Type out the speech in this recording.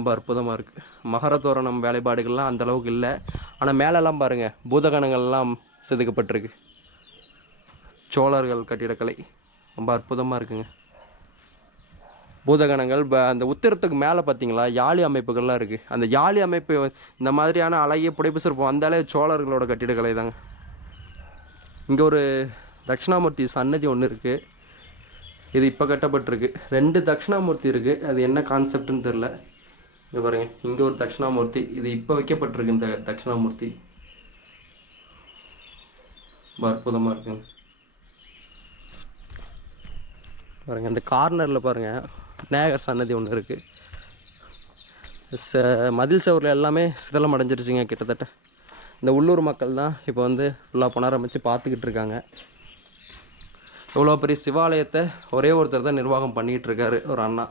ரொம்ப அற்புதமாக இருக்குது மகரதோரணம் வேலைப்பாடுகள்லாம் அந்த அளவுக்கு இல்லை. ஆனால் மேலெல்லாம் பாருங்கள் பூதகணங்கள்லாம் செதுக்கப்பட்டிருக்கு. சோழர்கள் கட்டிடக்கலை ரொம்ப அற்புதமாக இருக்குங்க. பூதகணங்கள் ப- அந்த உத்திரத்துக்கு மேலே பார்த்தீங்களா யாழி அமைப்புகள்லாம் இருக்குது அந்த யாழி அமைப்பு இந்த மாதிரியான அழகிய புடைப்பு சிற்பம் வந்தாலே சோழர்களோட கட்டிடக்கலை தாங்க. இங்கே ஒரு தட்சிணாமூர்த்தி சன்னதி ஒன்று இருக்குது இது இப்போ கட்டப்பட்டிருக்கு. ரெண்டு தட்சிணாமூர்த்தி இருக்குது அது என்ன கான்செப்ட்னு தெரில இங்கே பாருங்க. இங்கே ஒரு தட்சிணாமூர்த்தி. இது இப்போ வைக்கப்பட்டிருக்கு இந்த தட்சிணாமூர்த்தி. அற்புதமாக இருக்குங்க பாருங்க இந்த கார்னரில் பாருங்க விநாயகர் சன்னதி ஒன்று இருக்குது ச மதில் சவரில் எல்லாமே சிதலம் அடைஞ்சிருச்சுங்க கிட்டத்தட்ட. இந்த உள்ளூர் மக்கள் தான் இப்போ வந்து ஃபுல்லாக புனரமைச்சு பார்த்துக்கிட்டு இருக்காங்க. இவ்வளோ பெரிய சிவாலயத்தை ஒரே ஒருத்தர் தான் நிர்வாகம் பண்ணிகிட்டு இருக்காரு ஒரு அண்ணா.